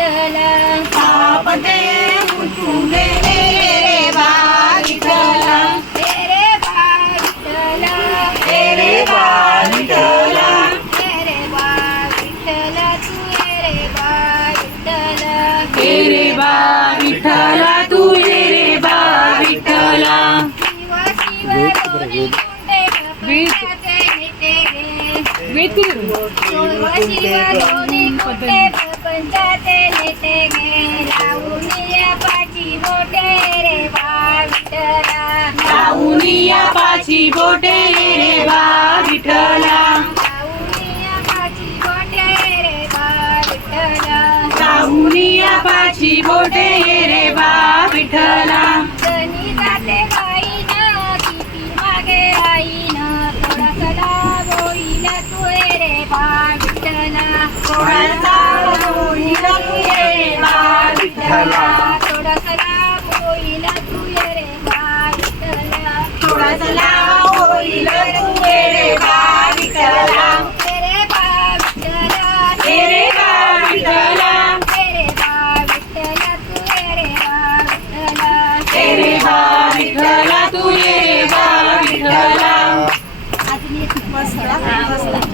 विठ्ठला आपटे उठूने रे बा विठ्ठला रे बा विठ्ठला रे बा विठ्ठला रे बा विठ्ठला तू रे बा विठ्ठला रे बा विठ्ठला तू रे बा विठ्ठला शिव शिव दोन्ही कुंडे प्रपंचाचे नेते गे शिव शिव दोन्ही कुंडे प्रपंचाचे नेते गे लावूनिया पाची बोटे रे बा विठ्ठला लावूनिया पाची बोटे रे बा विठ्ठला लावूनिया पाची बोटे रे बा विठ्ठला लावूनिया पाची बोटे रे बा विठ्ठला जनी जाते गाईनं किती मागे आईनं थोडासा लाभ होईल तू रे बा विठ्ठला थोडासा होईल तू रे बा विठ्ठला थोडासा लाभ होईल तू रे बा विठ्ठला थोडासा लाभ होईल तू रे बा विठ्ठला रे बा विठ्ठला रे बा विठ्ठला रे बा विठ्ठला तू रे बा विठ्ठला रे बा विठ्ठला तू रे बा विठ्ठला अजून एक मस्त